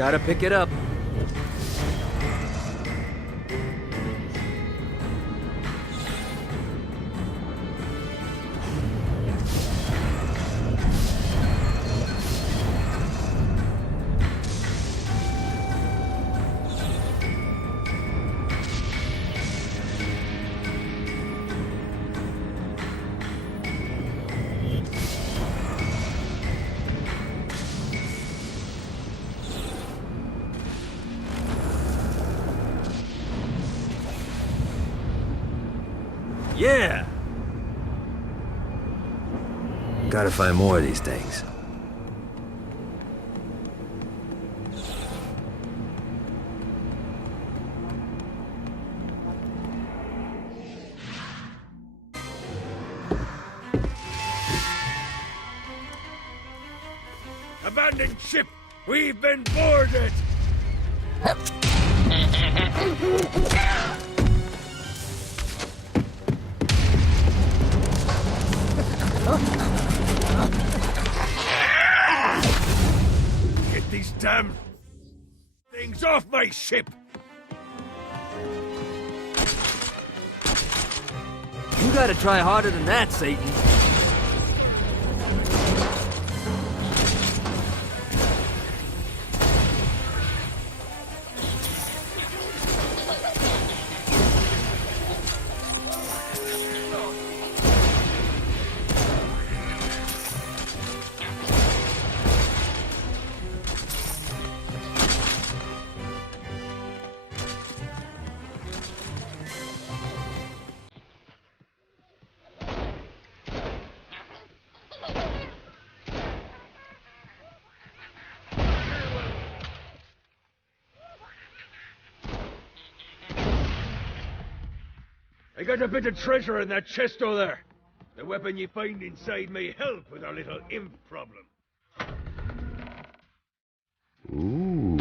Gotta pick it up. Yeah! Gotta find more of these things. Abandoned ship! We've been boarded! Get these damn things off my ship! You gotta try harder than that, Satan. I got a bit of treasure in that chest over there. The weapon you find inside may help with our little imp problem. Ooh.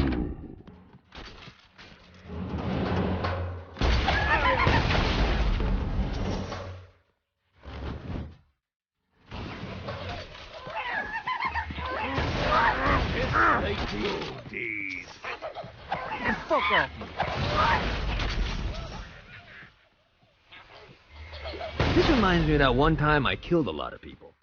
It's like the old days. Fuck off. This reminds me of that one time I killed a lot of people.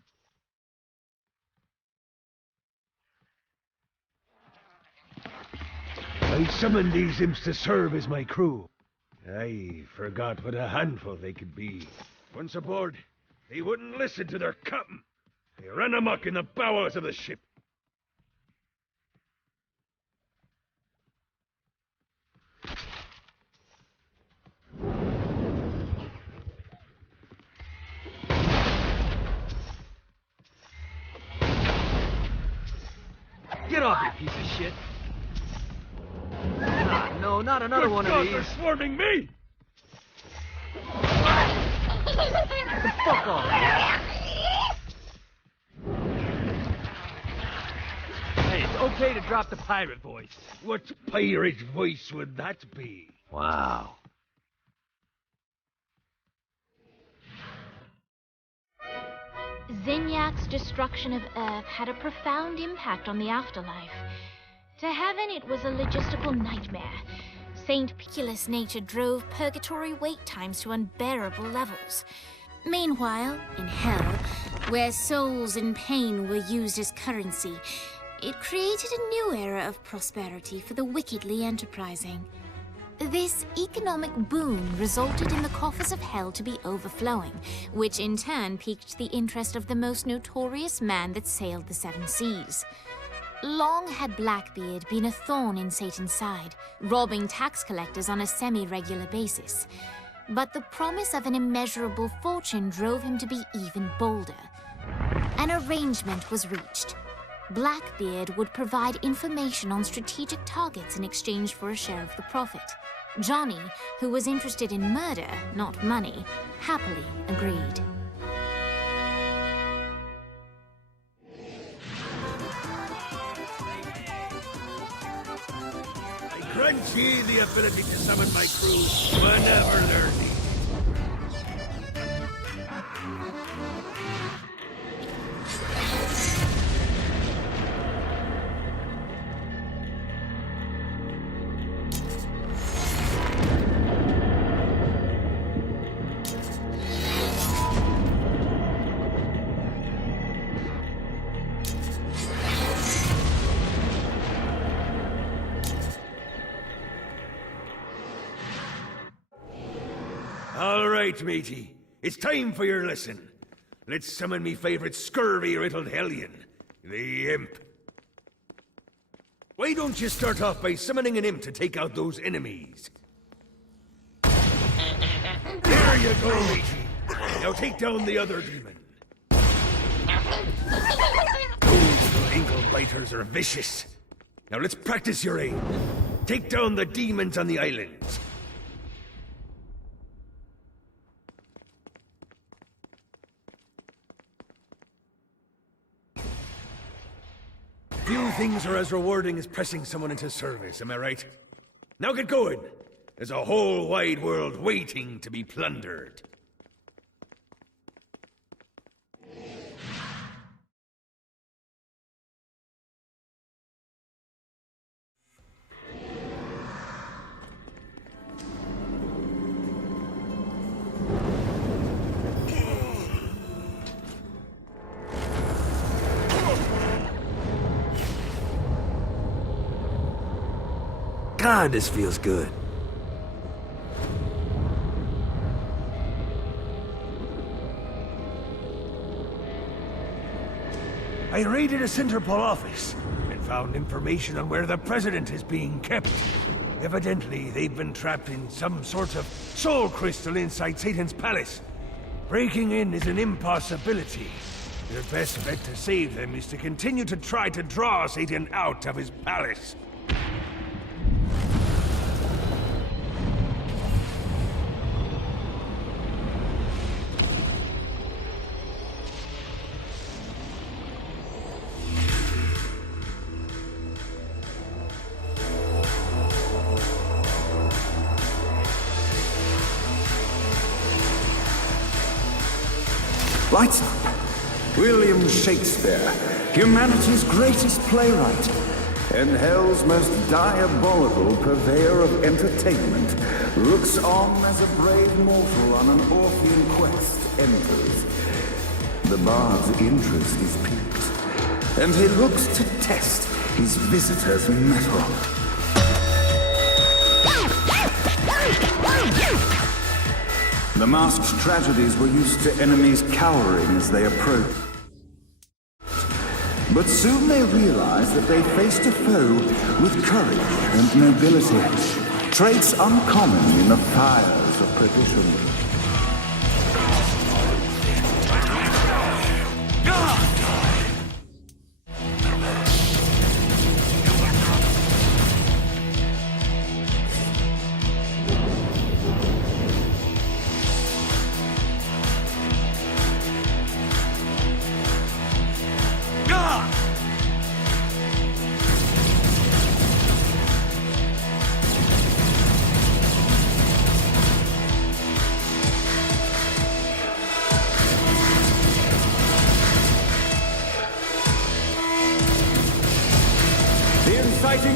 I summoned these imps to serve as my crew. I forgot what a handful they could be. Once aboard, they wouldn't listen to their captain. They ran amok in the bowels of the ship. Get off, you piece of shit. Ah, no, not another Good one God, of these. they're swarming me! Fuck off. Hey, it's okay to drop the pirate voice. What pirate voice would that be? Wow. Zinyak's destruction of Earth had a profound impact on the afterlife. To heaven, it was a logistical nightmare. Saint Piculus' nature drove purgatory wait times to unbearable levels. Meanwhile, in hell, where souls in pain were used as currency, it created a new era of prosperity for the wickedly enterprising. This economic boon resulted in the coffers of hell to be overflowing, which in turn piqued the interest of the most notorious man that sailed the seven seas. Long had Blackbeard been a thorn in Satan's side, robbing tax collectors on a semi-regular basis. But the promise of an immeasurable fortune drove him to be even bolder. An arrangement was reached. Blackbeard would provide information on strategic targets in exchange for a share of the profit. Johnny, who was interested in murder, not money, happily agreed. I grant ye the ability to summon my crew whenever they're needed. right, matey. It's time for your lesson. Let's summon me favorite scurvy-riddled hellion, the Imp. Why don't you start off by summoning an imp to take out those enemies? There you go, matey. Now take down the other demon. Those little ankle biters are vicious. Now let's practice your aim. Take down the demons on the islands. Few things are as rewarding as pressing someone into service, am I right? Now get going! There's a whole wide world waiting to be plundered. God, this feels good. I raided a Centerpol office and found information on where the president is being kept. Evidently, they've been trapped in some sort of soul crystal inside Satan's palace. Breaking in is an impossibility. Your best bet to save them is to continue to try to draw Satan out of his palace. Lights up. William Shakespeare, humanity's greatest playwright, and hell's most diabolical purveyor of entertainment, looks on as a brave mortal on an Orphean quest enters. The bard's interest is piqued, and he looks to test his visitor's mettle. The masked tragedies were used to enemies cowering as they approached. But soon they realized that they faced a foe with courage and nobility, traits uncommon in the fires of perdition.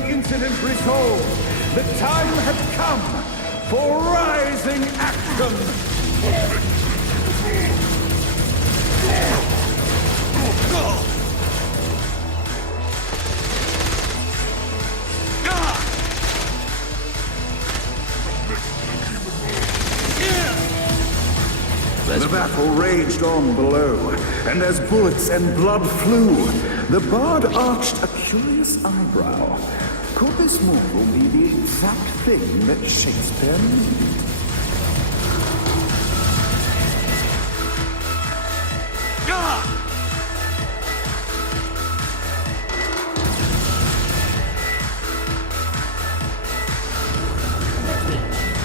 Incident resolved. The time had come for rising action. The battle raged on below, and as bullets and blood flew, the bard arched a curious eyebrow. Could this mortal be the exact thing that Shakespeare needed?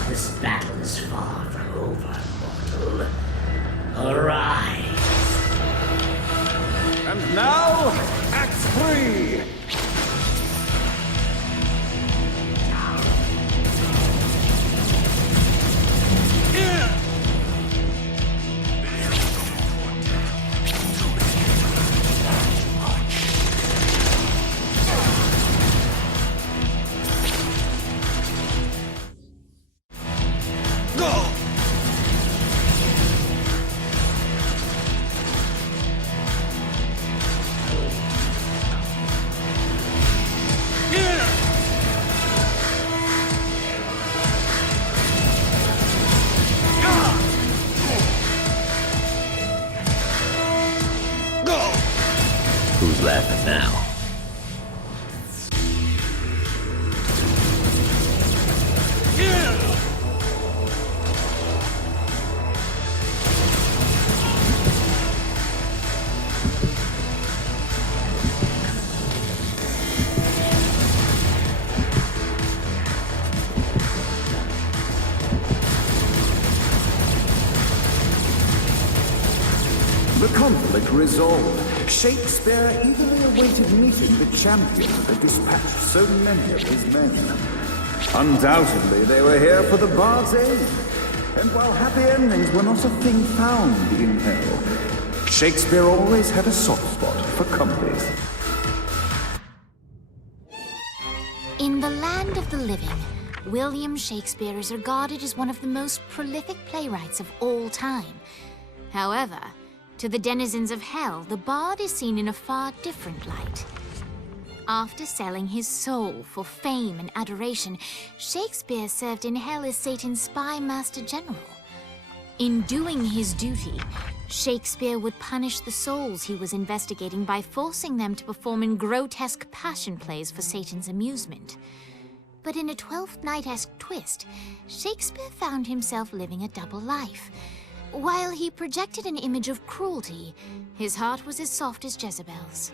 This battle is far from over, mortal. Arise! And now, Act 3! Who's laughing now? The conflict resolved, Shakespeare eagerly awaited meeting the champion that dispatched so many of his men. Undoubtedly, they were here for the bard's aid. And while happy endings were not a thing found in hell, Shakespeare always had a soft spot for comedies. In the land of the living, William Shakespeare is regarded as one of the most prolific playwrights of all time. However, to the denizens of hell, the bard is seen in a far different light. After selling his soul for fame and adoration, Shakespeare served in hell as Satan's spy master general. In doing his duty, Shakespeare would punish the souls he was investigating by forcing them to perform in grotesque passion plays for Satan's amusement. But in a Twelfth Night-esque twist, Shakespeare found himself living a double life. While he projected an image of cruelty, his heart was as soft as Jezebel's.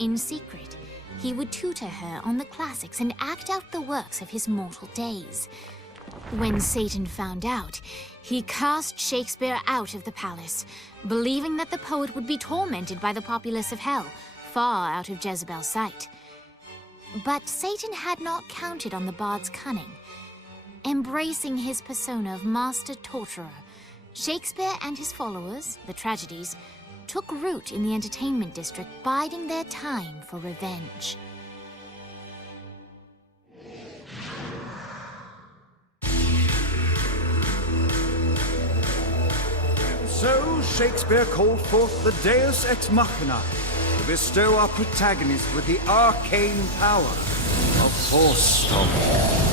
In secret, he would tutor her on the classics and act out the works of his mortal days. When Satan found out, he cast Shakespeare out of the palace, believing that the poet would be tormented by the populace of hell, far out of Jezebel's sight. But Satan had not counted on the bard's cunning. Embracing his persona of master torturer, Shakespeare and his followers, the tragedies, took root in the entertainment district, biding their time for revenge. So Shakespeare called forth the Deus Ex Machina to bestow our protagonist with the arcane power of Force Stomp.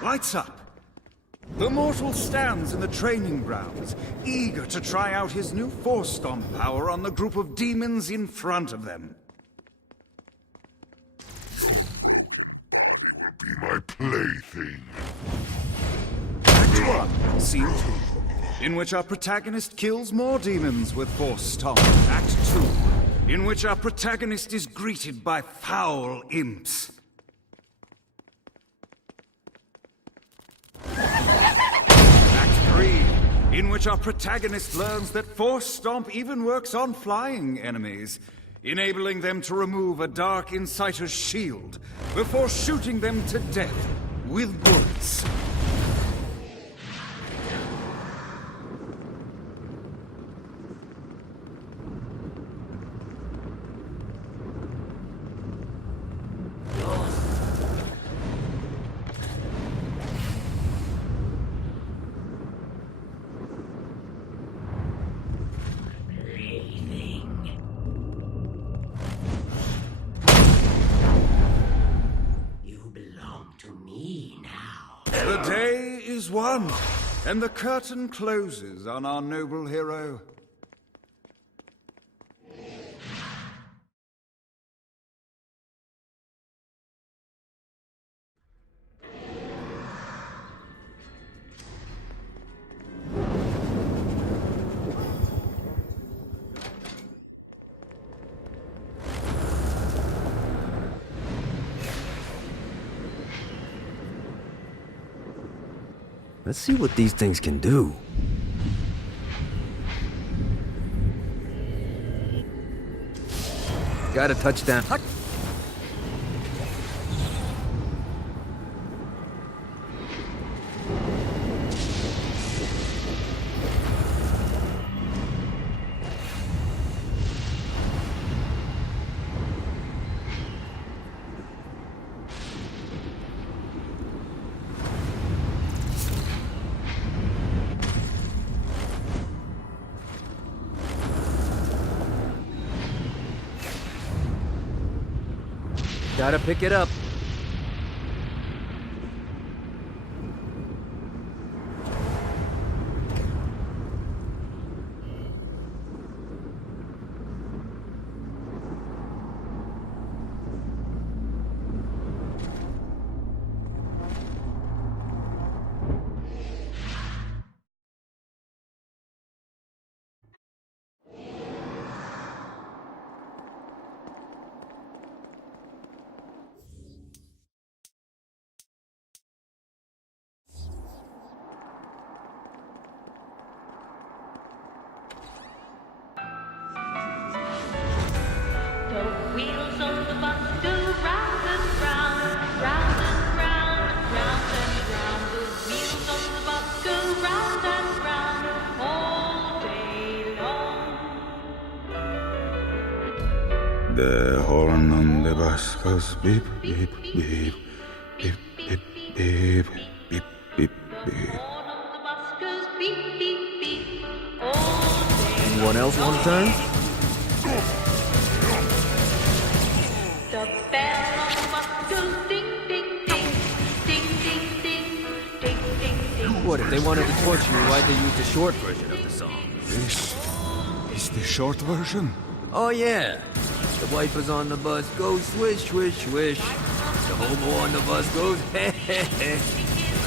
Lights up! The mortal stands in the training grounds, eager to try out his new Force Stomp power on the group of demons in front of them. Be my plaything. Act 1, Scene 2, in which our protagonist kills more demons with Force Stomp. Act 2, in which our protagonist is greeted by foul imps. Act 3, in which our protagonist learns that Force Stomp even works on flying enemies, enabling them to remove a Dark Inciter's shield before shooting them to death with bullets. The day is won, and the curtain closes on our noble hero. Let's see what these things can do. Got a touchdown. Gotta pick it up. The wheels on the bus go round and round, round and round, round and round. The wheels on the bus go round and round all day long. The horn on the bus goes beep, beep, beep, beep, beep, beep, beep, beep, beep. The horn on the bus goes beep, beep, beep all day. Anyone else want to turn? The bell on the bus goes ding, ding, ding, ding, ding, ding, ding, ding, ding. What, if they wanted to torture you, why'd they use the short version of the song? This is the short version. Oh, yeah. The wipers on the bus go swish, swish, swish. The hobo on the bus goes heh, heh, heh.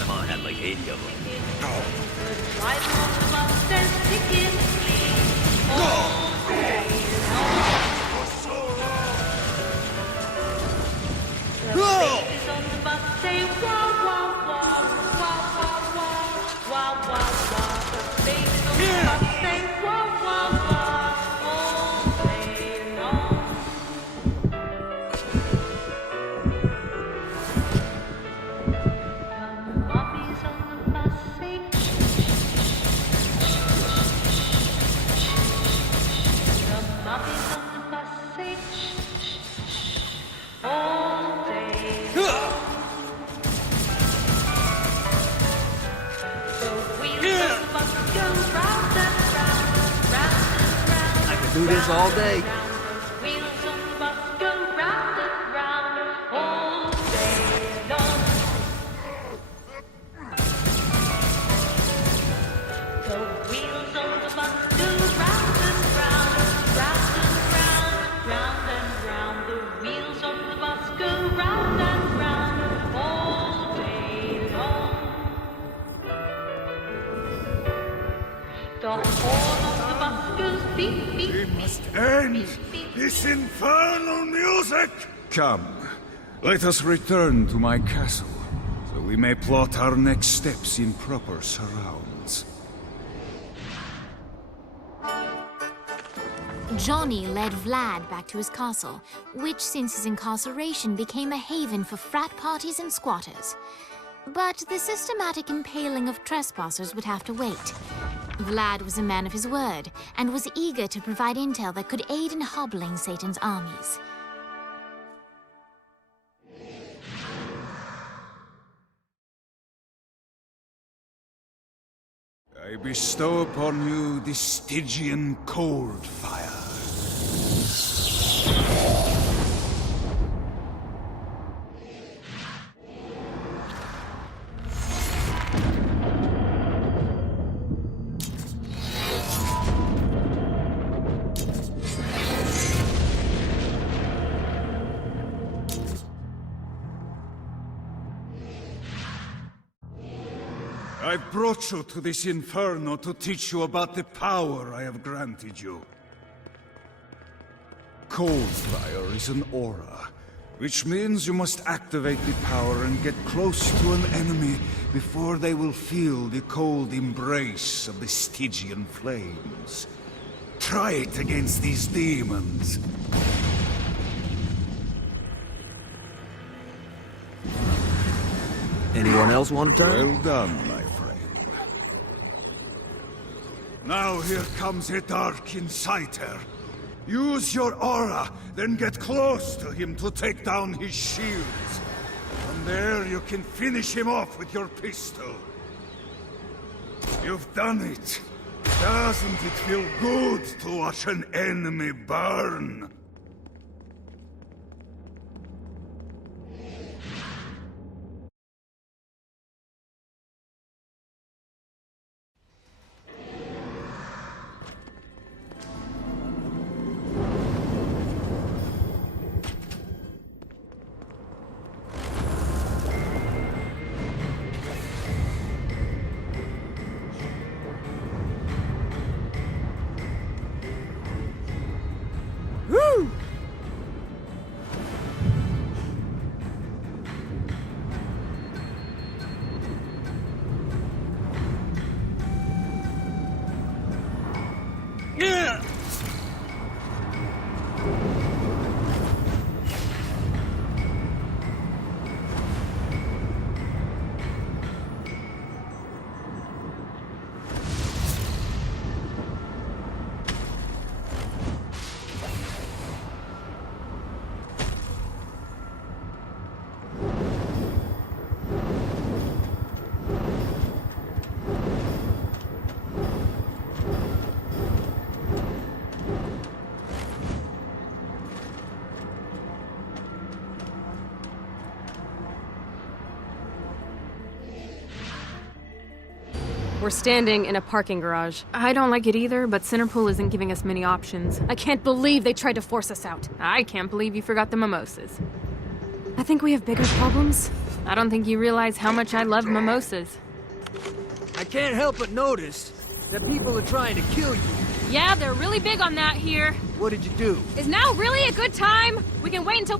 My mom had like 80 of them. The driver on the bus says ticket, please, all day long. The babies on the bus say wah, wah, wah, wah, wah, wah, wah, wah, wah. The babies on the bus say wah, wah, wah, all day long. The mummies on the bus say the mummies on the bus say all day long. The wheels of the bus go round and round, round and round. I could do this all day. The wheels of the bus go round and round all day long. The wheels of the bus go round and round, round and round, round and round. The wheels of the bus go round and round all day long. The horn of the bus goes beep, beep, We must end this infernal music! Come, let us return to my castle, so we may plot our next steps in proper surrounds. Johnny led Vlad back to his castle, which since his incarceration became a haven for frat parties and squatters. But the systematic impaling of trespassers would have to wait. Vlad was a man of his word, and was eager to provide intel that could aid in hobbling Satan's armies. I bestow upon you the Stygian cold fire. I've brought you to this inferno to teach you about the power I have granted you. Cold fire is an aura, which means you must activate the power and get close to an enemy before they will feel the cold embrace of the Stygian flames. Try it against these demons. Anyone else want to turn? Well done, my friend. Now here comes a dark inciter. Use your aura, then get close to him to take down his shields. From there you can finish him off with your pistol. You've done it. Doesn't it feel good to watch an enemy burn? We're standing in a parking garage. I don't like it either, but Centerpool isn't giving us many options. I can't believe they tried to force us out. I can't believe you forgot the mimosas. I think we have bigger problems. I don't think you realize how much I love mimosas. I can't help but notice that people are trying to kill you. Yeah, they're really big on that here. What did you do? Is now really a good time? We can wait until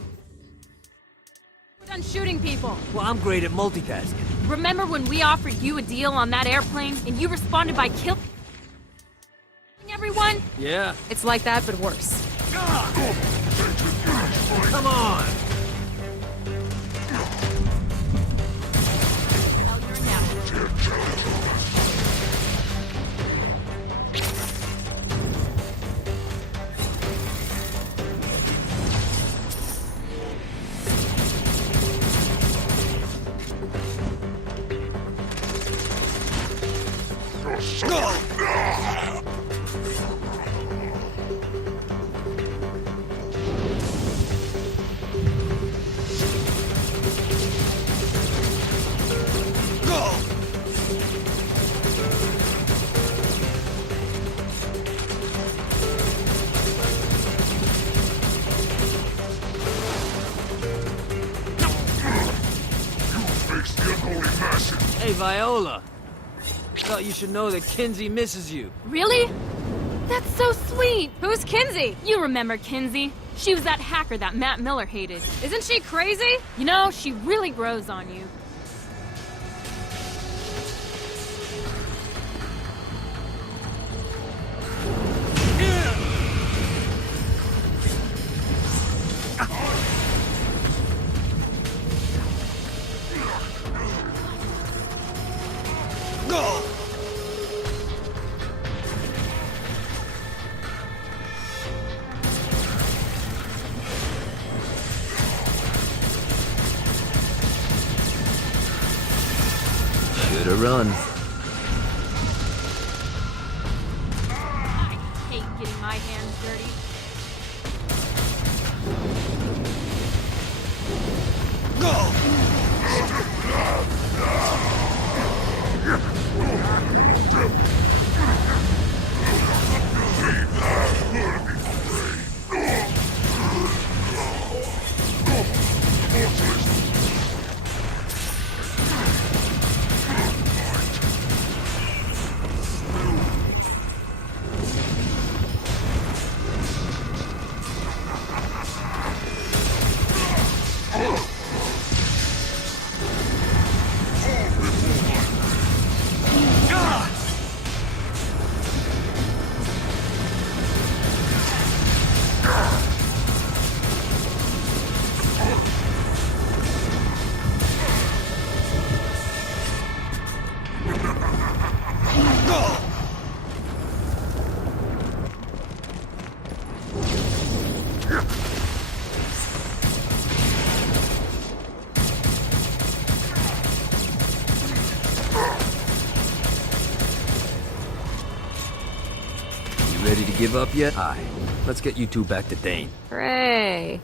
we're done shooting people. Well, I'm great at multitasking. Remember when we offered you a deal on that airplane and you responded by killing everyone? Yeah. It's like that, but worse. Come on! Well, you're now. Hey, Viola. Thought you should know that Kinsey misses you. Really? That's so sweet. Who's Kinsey? You remember Kinsey. She was that hacker that Matt Miller hated. Isn't she crazy? You know, she really grows on you. Should've run. I hate getting my hands dirty. Ready to give up yet? Aye. Let's get you two back to Dane. Hooray.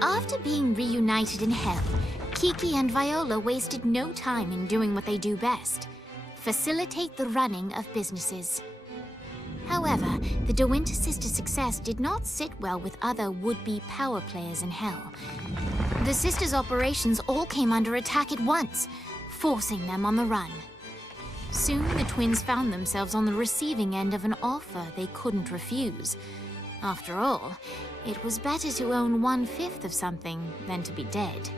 After being reunited in hell, Kiki and Viola wasted no time in doing what they do best: facilitate the running of businesses. However, the De Winter sisters' success did not sit well with other would-be power players in hell. The sisters' operations all came under attack at once, forcing them on the run. Soon, the twins found themselves on the receiving end of an offer they couldn't refuse. After all, it was better to own 1/5 of something than to be dead.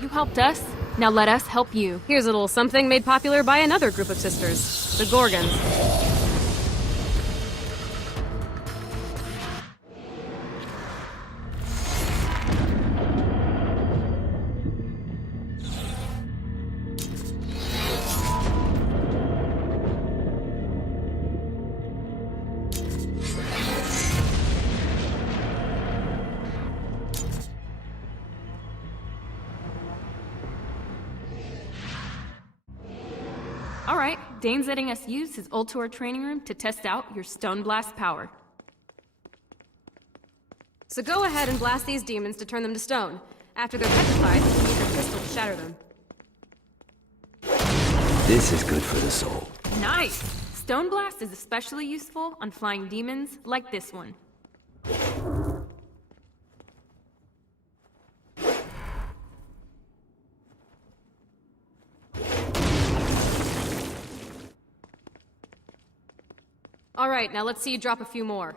You helped us. Now let us help you. Here's a little something made popular by another group of sisters, the Gorgons. Alright, Dane's letting us use his Ultor training room to test out your Stone Blast power. So go ahead and blast these demons to turn them to stone. After they're petrified, we can use your crystal to shatter them. This is good for the soul. Nice! Stone Blast is especially useful on flying demons like this one. Alright, now let's see you drop a few more.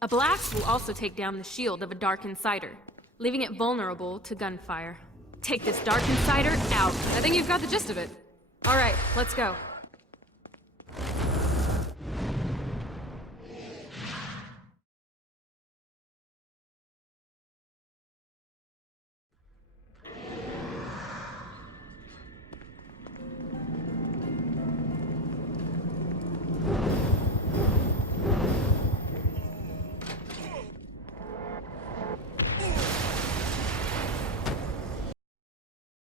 A blast will also take down the shield of a Dark Insider, leaving it vulnerable to gunfire. Take this Dark Insider out. I think you've got the gist of it. Alright, let's go.